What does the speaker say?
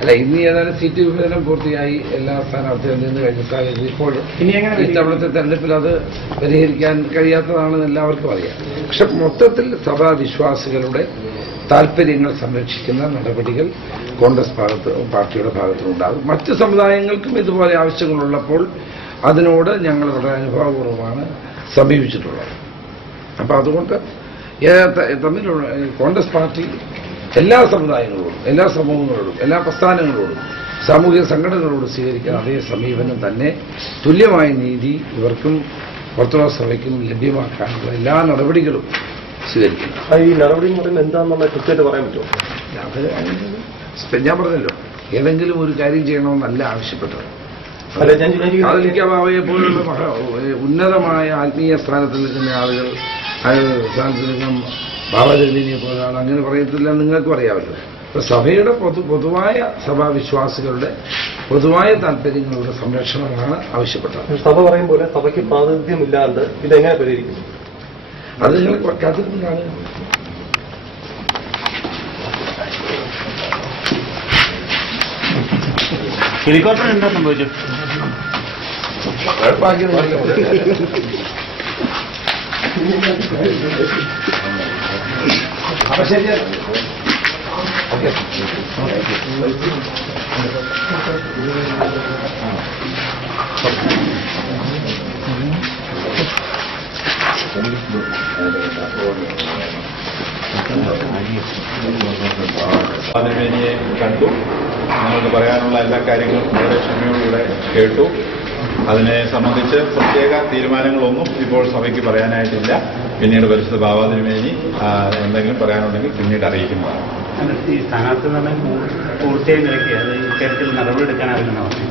അല്ല, ഇന്ന് ഏതായാലും സീറ്റ് വിഭജനം പൂർത്തിയായി. എല്ലാ സ്ഥാനാർത്ഥികളും നിന്ന് കഴിഞ്ഞ സാഹചര്യം ഇപ്പോൾ ഇത്തവണത്തെ തെരഞ്ഞെടുപ്പിൽ അത് പരിഹരിക്കാൻ കഴിയാത്തതാണെന്ന് എല്ലാവർക്കും അറിയാം. പക്ഷെ മൊത്തത്തിൽ സഭാ വിശ്വാസികളുടെ താൽപര്യങ്ങൾ സംരക്ഷിക്കുന്ന നടപടികൾ കോൺഗ്രസ് പാർട്ടിയുടെ ഭാഗത്തുനിന്നുണ്ടാകും. മറ്റ് സമുദായങ്ങൾക്കും ഇതുപോലെ ആവശ്യങ്ങളുള്ളപ്പോൾ അതിനോട് ഞങ്ങൾ വളരെ അനുഭവപൂർവ്വമാണ് സമീപിച്ചിട്ടുള്ളത്. അപ്പോൾ അതുകൊണ്ട് തമ്മിലുള്ള കോൺഗ്രസ് പാർട്ടി എല്ലാ സമുദായങ്ങളോടും, എല്ലാ സമൂഹങ്ങളോടും, എല്ലാ പ്രസ്ഥാനങ്ങളോടും, സാമൂഹിക സംഘടനകളോടും സ്വീകരിക്കുന്ന അതേ സമീപനം തന്നെ തുല്യമായ നീതി ഇവർക്കും ഓർത്തഡോക്സ് സഭയ്ക്കും ലഭ്യമാക്കാനുള്ള എല്ലാ നടപടികളും സ്വീകരിക്കുന്നു. ഈ നടപടി എന്ന് പറയുന്നത് എന്താണെന്നുള്ള കൃത്യമായിട്ട് പറയാൻ പറ്റുമോ? അത് ഞാൻ പറഞ്ഞല്ലോ, ഏതെങ്കിലും ഒരു കാര്യം ചെയ്യണമെന്നല്ല ആവശ്യപ്പെട്ടത്. അവയെ പോലുള്ള ഉന്നതമായ ആത്മീയ സ്ഥാനത്തിൽ നിൽക്കുന്ന ആളുകൾ സ്ഥാനത്ത് നിൽക്കുന്ന ബാബാജലിനെ പോലെയാണ് അങ്ങനെ പറയത്തില്ല. നിങ്ങൾക്കും അറിയാമല്ലോ. ഇപ്പൊ സഭയുടെ പൊതുവായ സഭാവിശ്വാസികളുടെ പൊതുവായ താല്പര്യങ്ങളുടെ സംരക്ഷണമാണ് ആവശ്യപ്പെട്ടത്. സഭ പറയും പോലെ സഭയ്ക്ക് പ്രാതിനിധ്യമില്ലാണ്ട് ഇതെങ്ങനെ പരിഹരിക്കും? അത് നിങ്ങൾ കാത്തിരുന്നാണ്. ഹെലികോപ്റ്റർ എന്താ സംഭവിച്ചത്? അപ്പൊ ശരിയാണ്. ഓക്കെ. അതിനെ കണ്ടു. നിങ്ങൾക്ക് പറയാനുള്ള എല്ലാ കാര്യങ്ങളും വളരെ ക്ഷമയോടുകൂടെ കേട്ടു. അതിനെ സംബന്ധിച്ച് പ്രത്യേക തീരുമാനങ്ങളൊന്നും ഇപ്പോൾ സഭയ്ക്ക് പറയാനായിട്ടില്ല. പിന്നീട് പരിശുദ്ധ ബാബാതിരുമേനി എന്തെങ്കിലും പറയാനുണ്ടെങ്കിൽ പിന്നീട് അറിയിക്കുന്നതാണ്. ഈ സ്ഥാനാർത്ഥി നിർണ്ണയം പൂർത്തിയായി നിരക്കി അത് ഇക്കാര്യത്തിൽ നടപടിയെടുക്കാനാവില്ലെന്ന് പറഞ്ഞു.